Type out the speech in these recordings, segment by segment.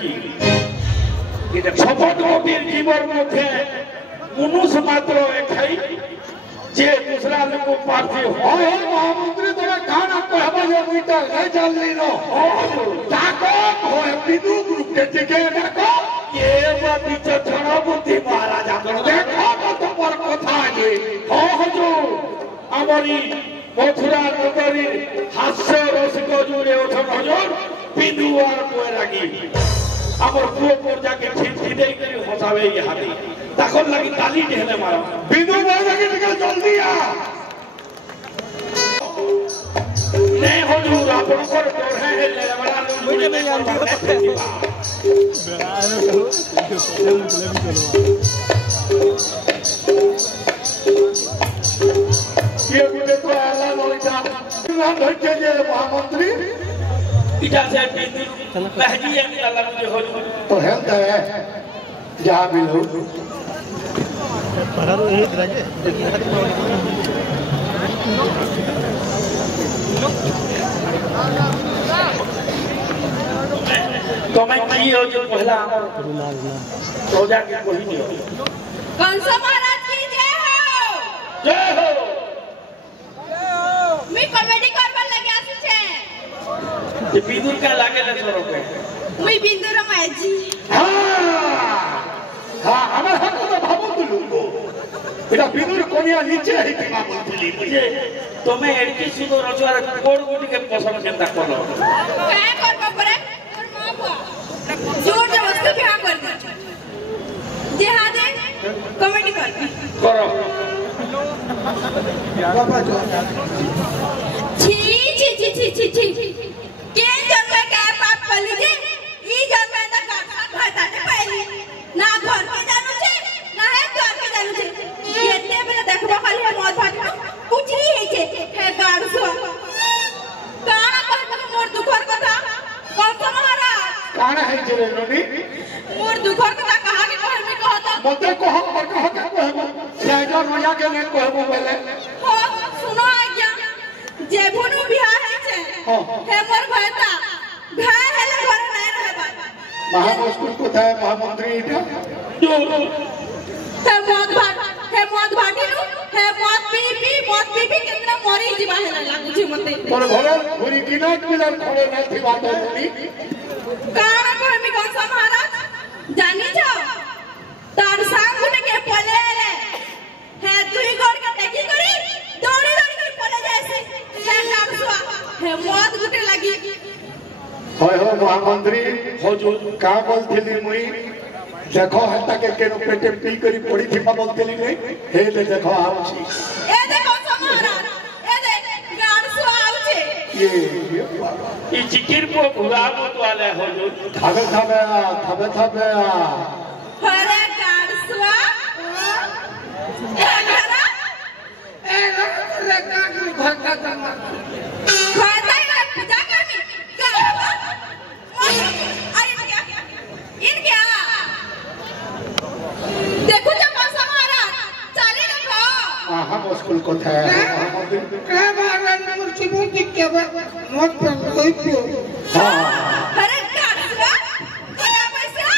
কি এটা শপথ গোটির জীবন মধ্যে মনুষ্য মাত্র একাই যে दूसरा लोग पार्टी हो महामंत्री तोरा खाना कहबा जे मुइटा नहीं चलली नो ताको होय बिदु ग्रुप के टिके देखो ये बाती चछड़ा बुद्धि महाराज आकर देखो तो पर कथा जे हो हुजूर আমারি মথুরা নগরীর হাস্য রসিক জুড়ে ওঠেন হুজুর বিদু আর বৈরাগী আমার পুরো পর্যাকে ছিটকি দেই করে হসাবে ইহাতে তখন লাগি তালি ঢেলে মারো बिदु बौरागी निकल जल्दी आ नहीं हुजूर आपनकर डोरे है ले वाला मुझे में यार ये गुटे तो अल्लाह नोइटा ना धके जे महामंत्री इजा से बहजी एक अल्लाह मुझे हुजूर तो हेल्थ है जा बिलो परारो ए द्राजे तो मैं की हो जो पहला रोजा के कोई नहीं हो कंसा महाराज की जय हो मैं कॉमेडी करबा लगे आसी छे ये बिंदुर का लागे ले छोरो के मैं बिंदुर माजी हां हमर हक तो भाबो तुलु एटा बिदुर कोनिया नीचे है बिमा बोलतली मुझे तो मैं एडकी सुनो रचवार कोड कोडी के पसंद केता करलो काय करबा परे और मां बुआ जोर जबरदस्ती क्या कर दे जे हादे कॉमेडी कर करो छी छी छी छी छी छी के जन्म का पाप पली जे ई जन्म ना का भाता ने पहली ना घर के जानू छे ना है द्वार के जानू छे एते बेला देखबो खाली मौत भात उचरी है छे हे गाड़सो काना कहत मोर दुखर कथा कंस महाराज काना है जे नोनी मोर दुखर कथा कहा के कहल में कहता मते कह पर कह के कहबो साइडो रोया के ने कहबो बेले हो सुनो आज्ञा जेबुनु बिहार है छे हे मोर भयता घाय हेले घर नहीं रहबा महामुस्कुल को था महामंत्री इटा जो हे मौत भाटिनु हे मौत पी कितना मरी जीवा हेला लागु छी मते पर घरे पूरी किनाट मिलन खड़े न थी बात नोनी काना कहमी कंस महाराज जानी जाओ तार सांगुने के पलेले हे दुई गोड़ के टेकी करी दौड़ी कर पले जैसे हे कामसुआ हे मौत गुटे लगी होय हो महामंत्री हुजूर का बोलथिली मुई देखो हता के केनो पेटे पी करी पड़ी थी बोलथिली नहीं हे ले देखो आउची ए देखो महाराज ए दे गाड़सुआ आउचे ये जिकिर को भुला मत वाले हुजूर थाबे हरे गाड़सुआ घरा ए रे काकी घरका दमा खाता ही पूजा करनी इनके देखो जब मौसम महाराज चाले रखो आहा मुश्किल को था क्या महाराज मुर्ची बोलती क्या मत पर कोई क्यों हां अरे काटवा क्या पैसा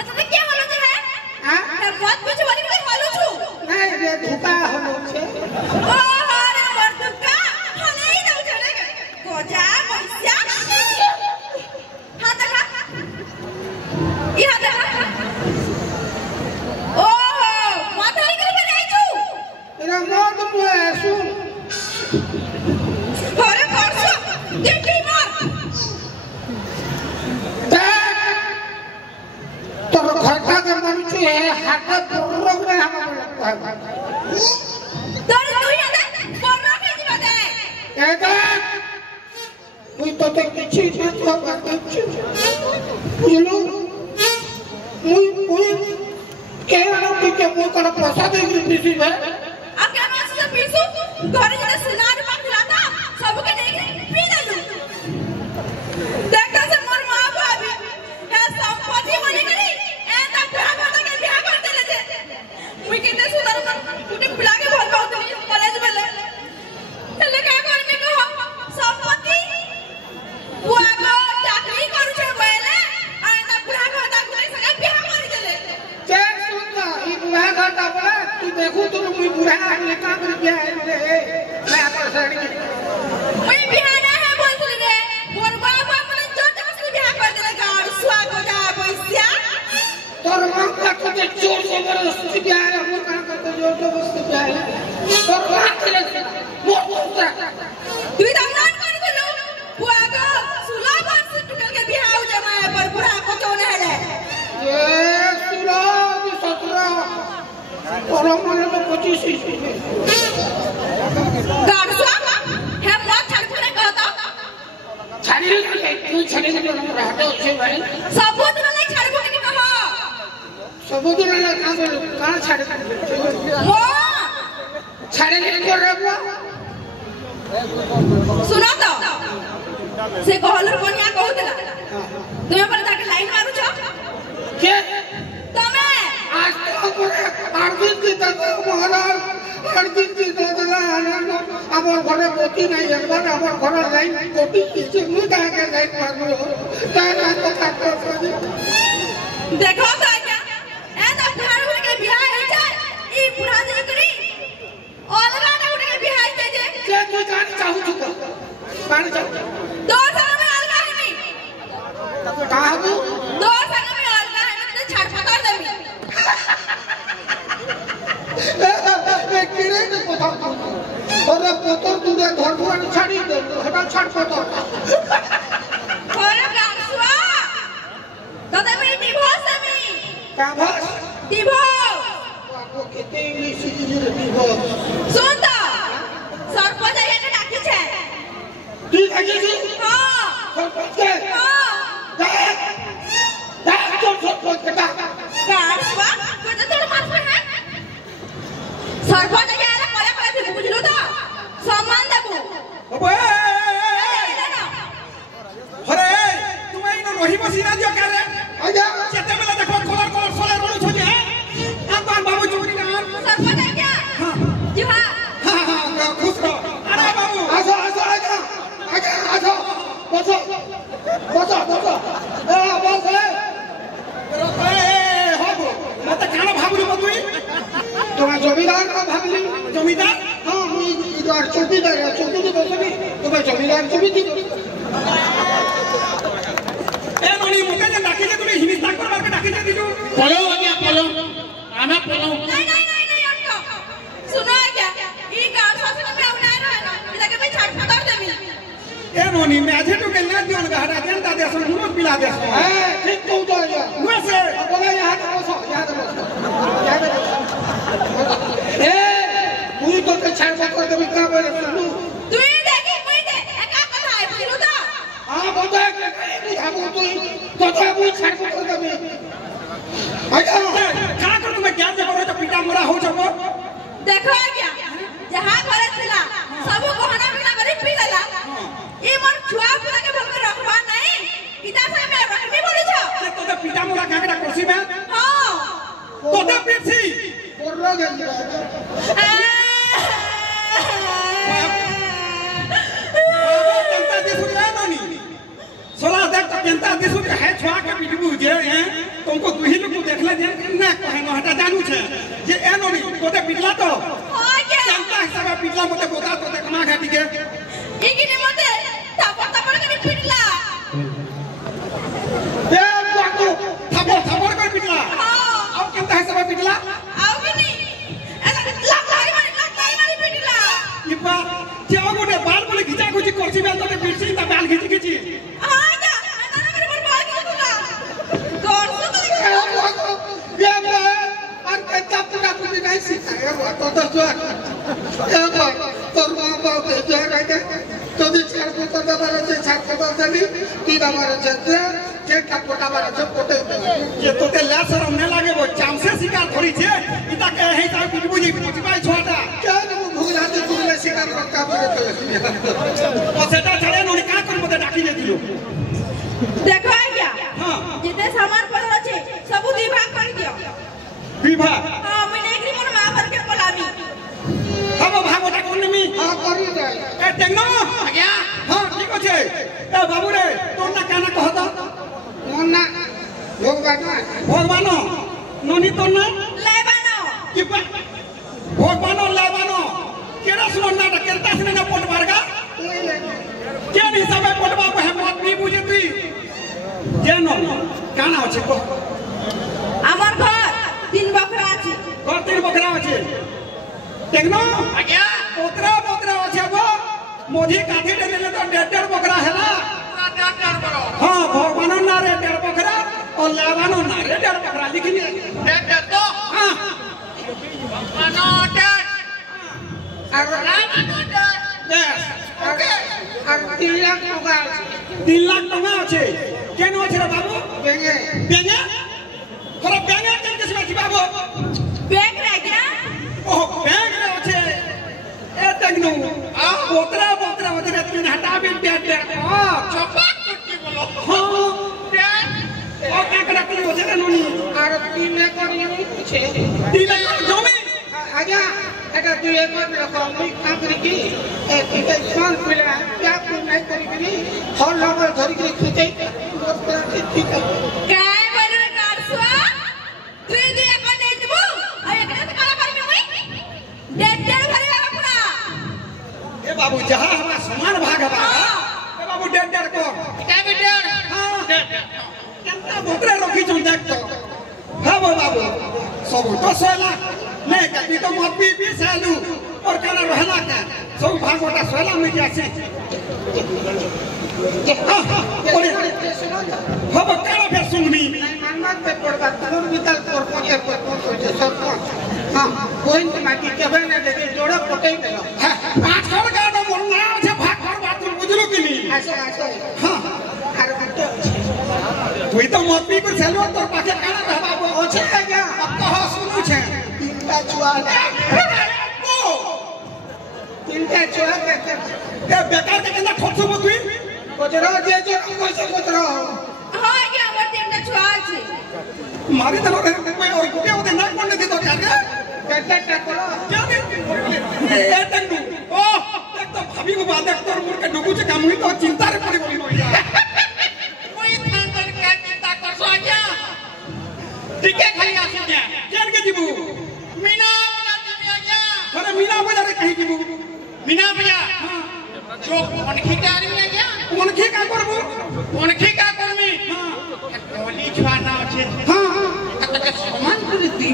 तो क्या हालो है हां मत पूछ वाली के हालो छु नहीं रे धुका हालो छे ओ अरे मर धुका हले ही जाऊ चले गोजा पैसा हां देखा ये देखा मौत मुए सुन अरे परसो देखी मार तो घटा के मनुष्य है हाथ पुरो में हम तो तू ये दे कोना के जीवा दे एदा मुई तो किछि न तो बात छ बुझलो मुई के आनो के मो कोन प्रसाद देगी पीसी है आ क्या मास से पीसू घरे जने सुनार पाक लाता सब के नहीं पी देलू देखा से मोर मां भाभी है संपत्ति बनी करी ए ता घर भाता के बियाह कर देले छे मुई केते सुंदर उठे पिला के भल पाउतली कॉलेज में ले का करमी कहो संपत्ति बुआ को चाकरी करू छे बोले आ ता बुआगो 16 वर्ष टुकल के बिहाव जमाए पर बुढ़ा को चोने है ये 16 17 और हमने तो 25 गाड़सा है मत छड़खड़े कहता छाड़ी तू छाड़ी के रहते उसे भाई सबूत नहीं छड़खड़े के कहा सबूत नहीं कहां छाड़ी वो छाड़ी के कर रहा सुनो तो से कहलर कोनिया कहतला तुमे पर जाके लाइन मारू छ के तमे आज तो पूरे अर्जुन की तरह महाराज अर्जुन की तरह आनंद আমার ঘরে পতি নাই একবার আমার ঘরে লাইন কোটি কিছু মুদা के लाइन मारू तारा तो काटो देखो तो क्या ए ना बुढ़ा के बियाह है जाए ई बुढ़ा जे करी अलगा ना उठे बियाह है जे के तू जान चाहू तू जान चाहू दो साल में अलगा है नहीं काहू 2 साल में अलगा है मैं छाड़ पकड़ देबी ए किरे ने কথা ওরে পতর তুলে ধরবো আর ছাড়ি দে হটা ছাড় পতর ওরে গামসুয়া দাদা মেয়ে ডিভোর্স আমি কাভাস ডিভোর্স আপো কেতে ইংলিশ শিখিলে ডিভোর্স শুন তো সরপঞ্চ এখানে ডাকিছে তুই থাকিস হ্যাঁ সরপঞ্চ কে হ্যাঁ ডাক তোর সরপঞ্চ কে ডাক গামসুয়া কত তোর মারবে হ্যাঁ সরপঞ্চ এখানে কলে কলে তুই বুঝলো তো সম্মান দেবো ওবে হরে তুমি ইনো রহি বসি না দিও কারে আইয়া যেতে বেলা দেখো কলার কলার সলে রড়ু ছজি হ্যাঁ আবার বাবু চুরি না সরপঞ্চ क्या जी हां হ্যাঁ হ্যাঁ খুশ রো আরে বাবু আসো আসো আইয়া আইয়া আসো বসো বসো বসো এ বস রে হবো মতে কাণ ভাবুলি তুই তোমার জমিদার না ভাবলি জমিদার হ্যাঁ মুই ইদার চৌকিদার চৌকিতে বসবি তোমার জমিদার ছবি দিব এ ননি মুকে যে ডাকিলে তুমি হিমিস ডাক করবার কে ডাকিলে দিলু পলো আজ্ঞা পলো আমি পলো नहीं अंको सुनो क्या ई गाड़ शासन में आउना है ना इलाके में छाड़ पकड़ देबी এ ননি মেঝে তো কে না দিও গাড়া দেন তা দেছ নুরত পিলা দেছ হ্যাঁ ঠিক তো যাইয়া নুসে বলে यहाँ पे बसो यहाँ पे बसो यहाँ पे ए তুই তো কে ছাড় পকড় দেবি কা বলে শুনু তুই দেখি কই দে একা কথা আই বুঝলু তো हां बता के बुझाबो তুই কথা মুই ছাড় পকড় দেবি আইয়া खा कर तुम्हें ज्ञान जब तो पिता मोरा हो जब देखो क्या जहां घरे थिला सब गहना बिना करी पी लेला ई मन छुआ पुला के भल में रखबा नहीं पिता से मैं रखबी बोली छ तो तो पिता मोरा कागड़ा कुर्सी में हां तो तो पीछी पोरला गई केंता दिसु ना ननी सोला देख तो केंता दिसु है छुआ के पिटबू जे हैं तुमको दुही लोग देखले जे ना कहे न हटा जानू छे जे ए ननी तोते पिटला तो हो क्या केंता हिसाब पिटला मते बोता तोते कमा घाटी के ई किने मते तापड़ तापड़ के पिटला ए बाकू थपड़ थपड़ कर पिटला हां अब केंता हिसाब पिटला आओ कि नहीं ऐसा लाई मारी पिटला इबा जे गोटे बाल बोले घिचा घुची करछि बेल तोते पिटछि ता बाल घिची घिची हां जा ना करे पर बाल के दूंगा कौन सा तो ए बाकू ये बे और के चपटा पुटी नहीं सिखाए वो तो जो ए बा तोर मां बाप जो रहते तो दी छाड़ पकड़ दबारे से छाड़ पकड़ देली ती दबारे से के कपटा बारे से पोटे ये तोते ला शरम ने लागे वो चामसे शिकार थोड़ी छे इता के हे ता पिटबू जी पिटबाई छोटा क्या न भूला दे तू ले शिकार पक्का बोले तो ओ सेटा छड़े नोनी का कर मते डाकी दे दिलो देखो क्या हां जितने सामान पड़ल छे सब विभाग कर दियो विभा हां मैं नेगरी मन मां भर के बोलावी हम भागोटा कोन मी हां करी जाए ए टेंगनो आज्ञा हां ठीक আছে ए बाबू रे तोर ना काना कहता मोना भगवान भगवान नोनी तोर ना लेबानो कि भगवान लेबानो केरा सुनो ना केरता सुनो ना पोट मारगा के हिसाबे पोट बाप है मत नहीं बुझे तू जेनो काना আছে কো আমার ঘর তিন বকরা আছে ঘর তিন বকরা আছে টেকনো আজ্ঞা ওতরা বকরা আছে গো मोदी काठी डेले तो 1.5 बकरा हैला और लावानो ना रे डर पकड़ा लिखनी डेट तो हां मानो डेट और लावानो डेट ओके और 3 लाख टका 3 लाख टका আছে কেন আছে রে বাবু बेंगे বেঙ্গে তোরা বেঙ্গে কেন কিছু আছে বাবু ব্যাগ রে গিয়া ও ব্যাগ রে আছে এ দেখনু बोतरा बोतरा बोतरा तुम हटा भी डेट चपाक करके बोलो हां डेट ओ क्या करती हो जरा नोनी और 3 एकड़ जमीन पूछे 3 लाख जमीन आजा এটা 2 एकड़ रकम मुई खातिर की एक सान पिला क्या कोई नहीं करी हर लोग धरी के खींचे ठीक है काय बोलू रे काडसुआ তুই দুই এখন নেই দিব আর একটা তো কালা করবি মুই ডেড ভরে বাবা পুরা ए बाबू जहां हमारा समान भाग है ए बाबू डेढ़ को क्या बेटे हां केतना बोतरा रखी छु देख तो हां बाबू सब तो 100 लाख ले कभी तो मत भी सालू और केना रहला का सब भाग गोटा 100 लाख में जासे ओरे हम काला फेर सुनमी मानमत पे पड़वा तुम विकल पर पके पर सरपंच हां कोई माटी के बने देके जोड़ा पटई देलो पांच घर का तो मोर नाम छे भाग घर बात बुझलो कि नहीं ऐसे हां अरे बेटे तुई तो मत भी को सेलो तो पाके काला रहबा ओछे क्या अब कहा सुनु छे तीनटा छुआ तीनटा छुआ के ए बेकार के केना ठोकसो तुई कोजरा जे जे कोसे कोजरा হয় কি আমার তিনটা ছোয়া আছে मारी तो कोई और गुटे होते नाक पड़ने दी तो क्या कट्टा करो क्या ए टंगू ओ देख तो भाभी को बात देख तो मुड़ के डुगू से काम हुई तो चिंता रे पड़ी बोली बोली कोई खानदान का चिंता कर सो आजा टिके खाली आसु क्या केन के जीबू मीना बजा दे आजा अरे मीना बाजार कहीं जीबू मीना बजा जो मनखी के आदमी आजा उनकी का करबू मनखी का करमी टोली छवाना আছে हां तक सम्मान कर दी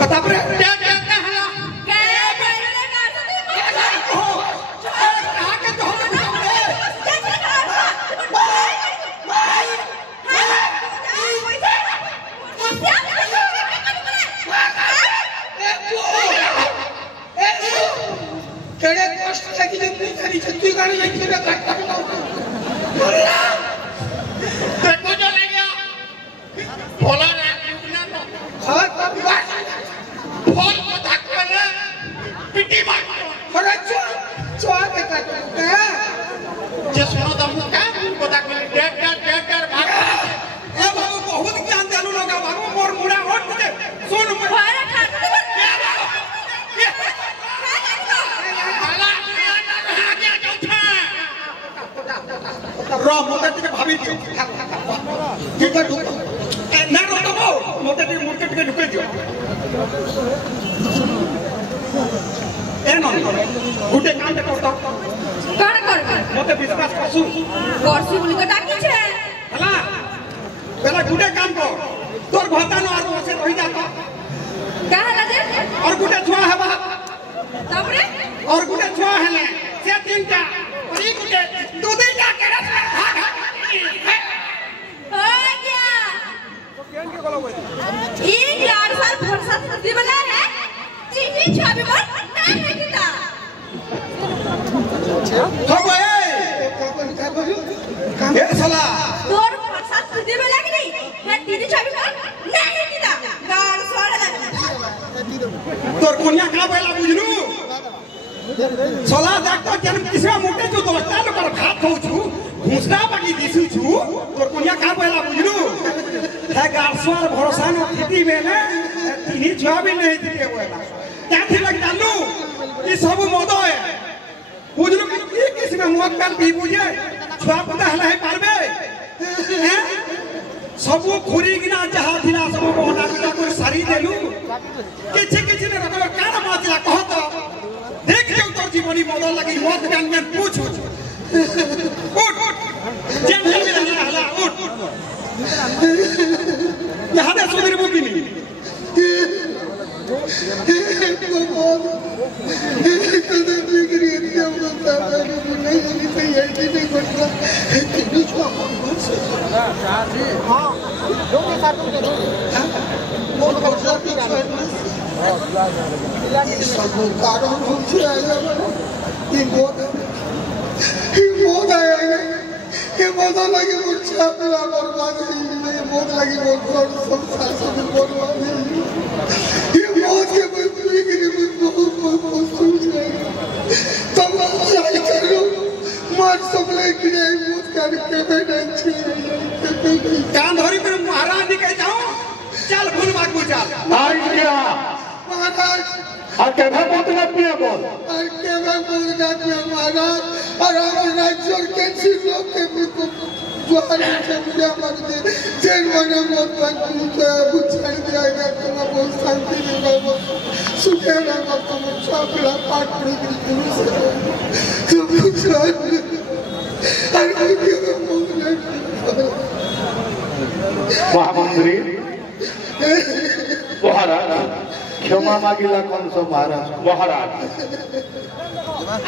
पता पर क्या क्या कहला काय बोलू रे काडसु आके तो केड़े कष्ट लगी जितनी करी छत्ती गाड़ी में खेले काटता बोला देखो जो ले गया बोला रे रुकना तो और तब बात फोन को धक्का ले पिटी मार और चुआ के काटो जे सुनो दम का को धक्का ले डेट भाग ए बाबू बहुत ज्ञान देलु लोग बाबू मोर मुड़ा उठ दे सुन হয় কাডসু रो मोटे टिके भाभी दियो ठीक है ढुक ना रो तो मोटे टिके मुर्के टिके ढुके दियो ए नो गुटे काम ते करतो কার করবি मोटे विश्वास करसु করছি বলি তো ডাকিছে हला पहला गुटे काम को तोर घोतानो आरो से रहि जाता কাহলা যে और गुटे छुआ हेबा তারপরে और गुटे छुआ हेले से तीनटा और ई गुटे दो दुईटा केरा भाग হয় গিয়া ই গ্লাড সাল ভরসা দি বলা है চিনি ছাবি বল না হেদিতা हो गए ए साला তোর ভরসা দি বলা কি नहीं है চিনি ছাবি বল না হেদিতা গাড় সরে লাগে तोर कोनिया का बेला बुझलू सोला देख तो केन किसरा मोटे जो दोस्ता लोग भात खाऊ छु घुसना बाकी दिसु छु तोर कोनिया का बेला बुझलू है गारसवार भरोसा न थी बेले तिनी छुआ भी नहीं थी बेला क्या थी लग डालू ये सब मोदो है बुझलू कि किस में मौत कर भी बुझे छुआ पता हला है पारबे हैं सब खुरी गिना जहा थिला सब मोहना बिना कोई सारी देलू किछि ने रखलो काना माचला कह तो देख जो तोर जीवनी बदल लगी मौत गान में पूछ उठ जेल में रहना हला उठ यहां दे सुधर मुकी नहीं नहीं मोर वर्षा की ये सब कारण होते आया ये मोद आया ये मोद लगी मुझे मेरा बर्बाद है मोद लगी मोद संसार सब बर्बाद है ये मोद के कोई की बहुत सोच है तब आई करो मार सब लेके मोद करके बैठे कान धरी में महाराज निकल जाओ चल भूल भाग गुजर आज क्या महाराज और कैसे बात करती है बोल और केवल बोलना कि महाराज और हम राज्य के लोग के द्वारा से मुझे मत दे जेल मने मत बंद बुझाड़ दिया गया तुम बहुत शांति में बहुत सुखे रहो तुम चौकड़ा पाठ पढ़ी गुरु से तुम बुझाड़ और केवल बोलना महामंत्री महाराज क्षमा मांगिला कौन सो महाराज महाराज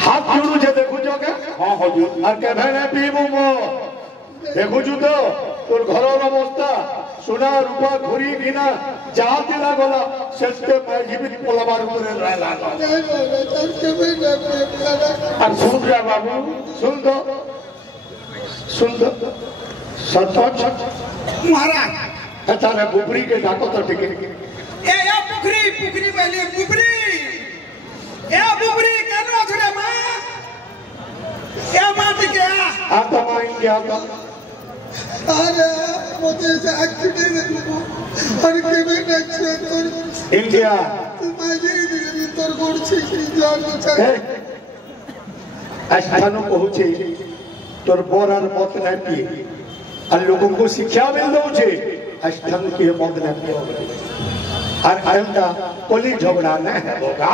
हाथ जोड़ू जे देखु जोगे हाँ हुजूर और के भेने पीबू मो देखु छु तो तोर घरर अवस्था सोना रूपा घुरी घिना जा दिला गला सेते पाई जीवित पोलाबार ऊपर रहला और सुन रे बाबू सुन दो सच महाराज अच्छा रे बुबरी के डाको तो टिके ए या पुखरी पहले बुबरी ए बुबरी केनो छरे मां ए माटी के आ तो माइन गया तो अरे मुझे से एक्सीडेंट हुआ और के बेटा तो इंडिया माझे तोर गोड़ छी जान छ स्थानों पहुंचे तोर बोरार मत नहीं पिए और लोगों को शिक्षा मिल दो छे स्थान के मत नहीं पिए और अंदा कोली झगड़ा नहीं होगा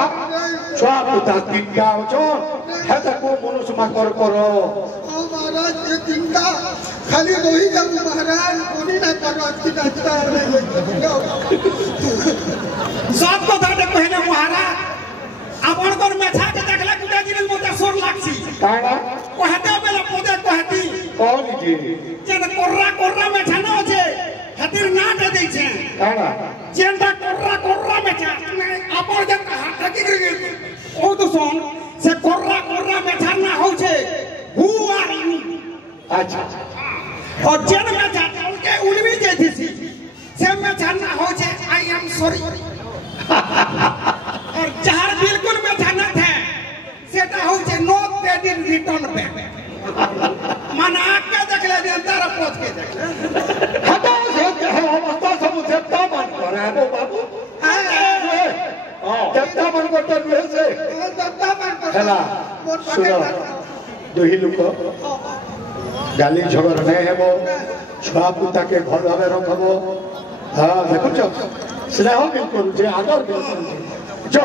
छुआ पुता तिनका हो है तो को मनुष्य मा करो महाराज ये तिनका खाली वही जब महाराज कोनी ना करो कि अच्छा सब को दादे पहले महाराज आपण कोन मेछा के देखला कुटा जिन मोटा सोर लागसी काना कहते बेला पोदे कहती कौन जी जेन कोर्रा मेछा न होछे हतिर ना दे दै छे काना जेनटा कोर्रा मेछा आपण जन हाथ की ओ तो सुन से कोर्रा मेछा ना होछे हु आर यू अच्छा और जेन मेछा उनके उलवी जे थी से मेछा ना होछे आई एम सॉरी और जहार बिल्कुल मेछा ना थे सेटा होछे no paid in return back मन आग के देखले दे तारा पोत के देखले हटा से अवस्था सब देवता मन करे वो बाबू देवता मन को तो वे से दत्ता पर हेला सुनो दुही लोक गाली झगड़ नहीं है वो छुआ पुता के घर हमें रखबो हां देखो छ स्नेह बिल्कुल जे आदर बिल्कुल जो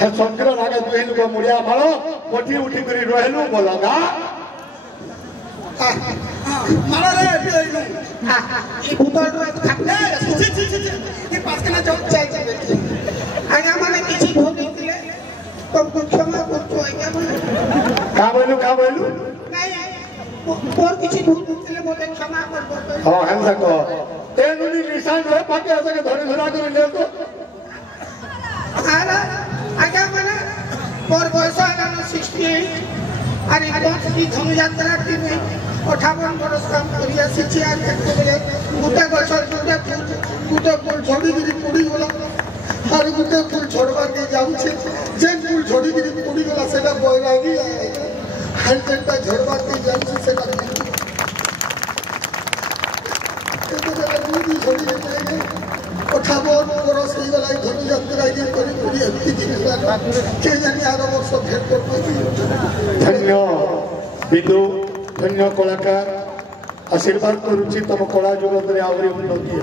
है संकर आगे दुही लोक मुड़िया मारो कोठी उठी करी रहलु बोलगा मारा रे पिलैनु ई भूतल रे खाते ये पास के ना जाओ चाय आगे माने किछि भोग दिले तो क्षमा करतो आगे का बोलू नहीं और किछि भूल दिले मोते क्षमा करबो हां हम सको तेनुनी निशान रे पाके ऐसे के धरे धरा कर ले तो आरा आगे माने और बयस आगा 68 अरे बहुत की धनु यात्रा की में 58 बरस काम करिया सिची आज तक बोले गुटा गछर गुटा फूल छोड़ी गिरी पुड़ी होला और गुटा फूल छोड़वा के जाऊ छे जे फूल छोड़ी गिरी पुड़ी होला सेटा बयरागी हर जनता छोड़वा के जाऊ छे सेटा तो जरा दूधी छोड़ी के 58 बरस ही वाला धनु यात्रा की करी पुड़ी अति दिखला के जानी आरो वर्ष भेट करबो धन्य विदु धन्य कलाकार आशीर्वाद करुची तुम कला जगत रे आवरी उन्नति हो।